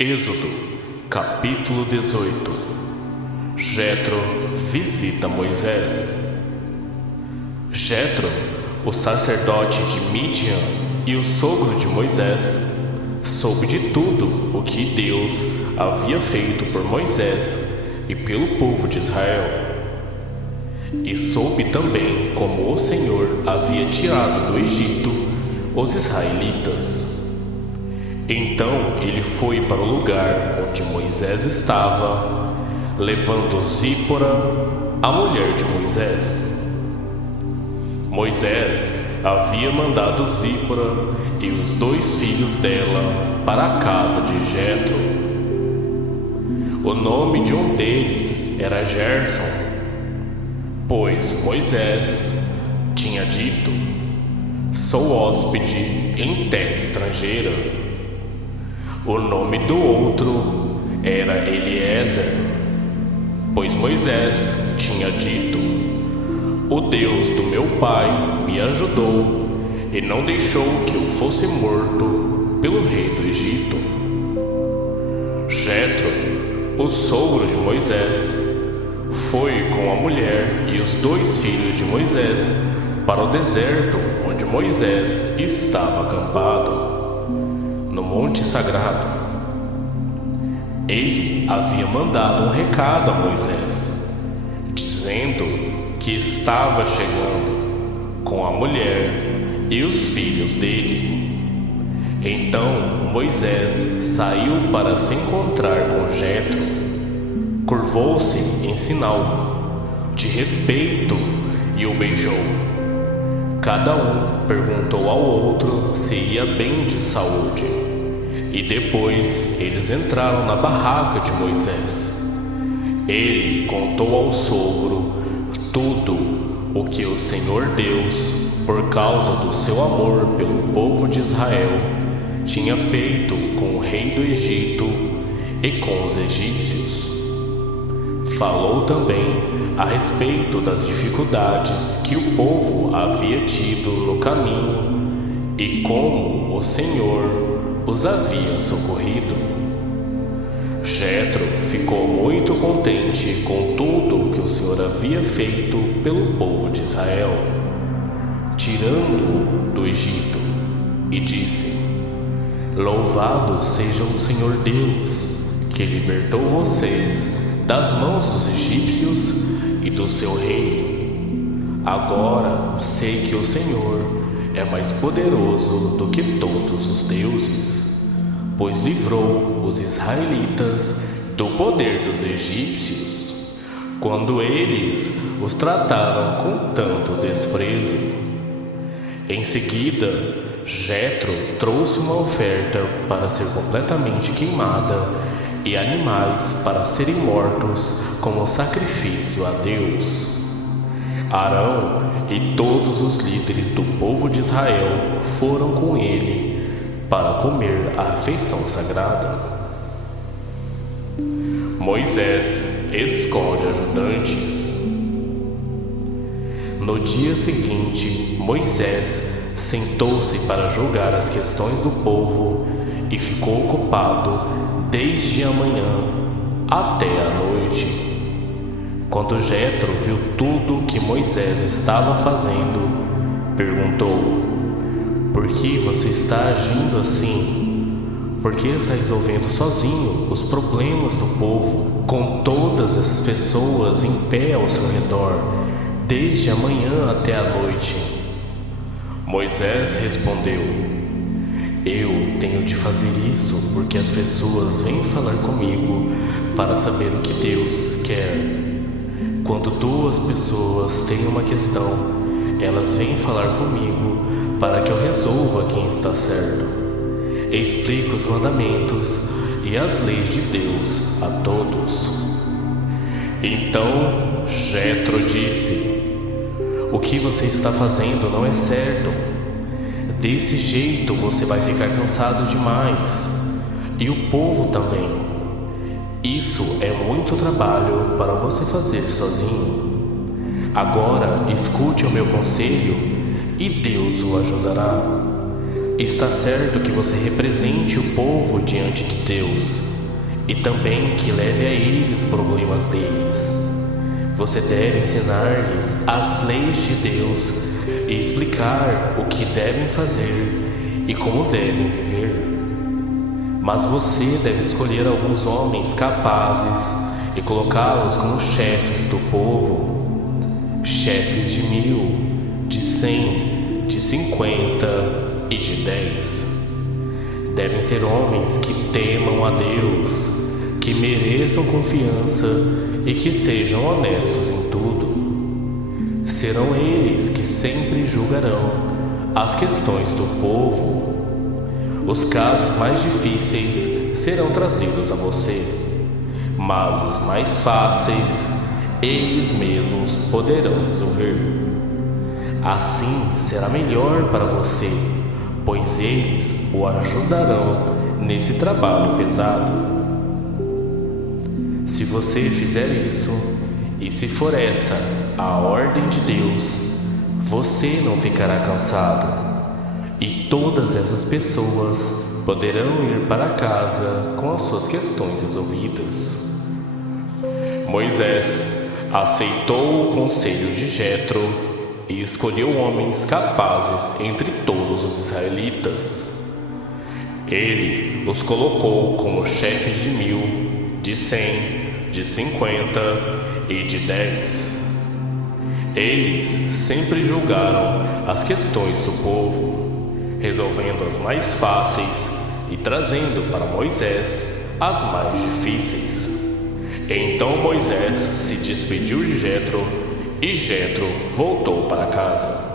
Êxodo, capítulo 18. Jetro visita Moisés. Jetro, o sacerdote de Midian e o sogro de Moisés, soube de tudo o que Deus havia feito por Moisés e pelo povo de Israel. E soube também como o Senhor havia tirado do Egito os israelitas. Então ele foi para o lugar onde Moisés estava, levando Zípora, a mulher de Moisés. Moisés havia mandado Zípora e os 2 filhos dela para a casa de Jetro. O nome de um deles era Gerson, pois Moisés tinha dito: sou hóspede em terra estrangeira. O nome do outro era Eliezer, pois Moisés tinha dito: o Deus do meu pai me ajudou e não deixou que eu fosse morto pelo rei do Egito. Jetro, o sogro de Moisés, foi com a mulher e os 2 filhos de Moisés para o deserto onde Moisés estava acampado, no monte sagrado. Ele havia mandado um recado a Moisés, dizendo que estava chegando com a mulher e os filhos dele. Então Moisés saiu para se encontrar com Jetro, curvou-se em sinal de respeito e o beijou. Cada um perguntou ao outro se ia bem de saúde, e depois eles entraram na barraca de Moisés. Ele contou ao sogro tudo o que o Senhor Deus, por causa do seu amor pelo povo de Israel, tinha feito com o rei do Egito e com os egípcios. Falou também a respeito das dificuldades que o povo havia tido no caminho e como o Senhor os havia socorrido. Jetro ficou muito contente com tudo que o Senhor havia feito pelo povo de Israel, tirando-o do Egito, e disse: louvado seja o Senhor Deus, que libertou vocês das mãos dos egípcios e do seu reino. Agora sei que o Senhor é mais poderoso do que todos os deuses, pois livrou os israelitas do poder dos egípcios, quando eles os trataram com tanto desprezo. Em seguida, Jetro trouxe uma oferta para ser completamente queimada e animais para serem mortos como sacrifício a Deus. Arão e todos os líderes do povo de Israel foram com ele para comer a refeição sagrada. Moisés escolhe ajudantes. No dia seguinte, Moisés sentou-se para julgar as questões do povo e ficou ocupado desde a manhã até a noite. Quando Jetro viu tudo o que Moisés estava fazendo, perguntou: por que você está agindo assim? Por que está resolvendo sozinho os problemas do povo, com todas essas pessoas em pé ao seu redor, desde a manhã até a noite? Moisés respondeu: eu tenho de fazer isso porque as pessoas vêm falar comigo para saber o que Deus quer. Quando 2 pessoas têm uma questão, elas vêm falar comigo para que eu resolva quem está certo. Explico os mandamentos e as leis de Deus a todos. Então Jetro disse: o que você está fazendo não é certo. Desse jeito você vai ficar cansado demais, e o povo também. Isso é muito trabalho para você fazer sozinho. Agora escute o meu conselho e Deus o ajudará. Está certo que você represente o povo diante de Deus e também que leve a ele os problemas deles. Você deve ensinar-lhes as leis de Deus e explicar o que devem fazer e como devem viver. Mas você deve escolher alguns homens capazes e colocá-los como chefes do povo, chefes de 1.000, de 100, de 50 e de 10. Devem ser homens que temam a Deus, que mereçam confiança e que sejam honestos em tudo. Serão eles que sempre julgarão as questões do povo. Os casos mais difíceis serão trazidos a você, mas os mais fáceis eles mesmos poderão resolver. Assim será melhor para você, pois eles o ajudarão nesse trabalho pesado. Se você fizer isso, e se for essa a ordem de Deus, você não ficará cansado, e todas essas pessoas poderão ir para casa com as suas questões resolvidas. Moisés aceitou o conselho de Jetro e escolheu homens capazes entre todos os israelitas. Ele os colocou como chefes de 1.000, de 100, de 50 e de 10. Eles sempre julgaram as questões do povo, resolvendo as mais fáceis e trazendo para Moisés as mais difíceis. Então Moisés se despediu de Jetro e Jetro voltou para casa.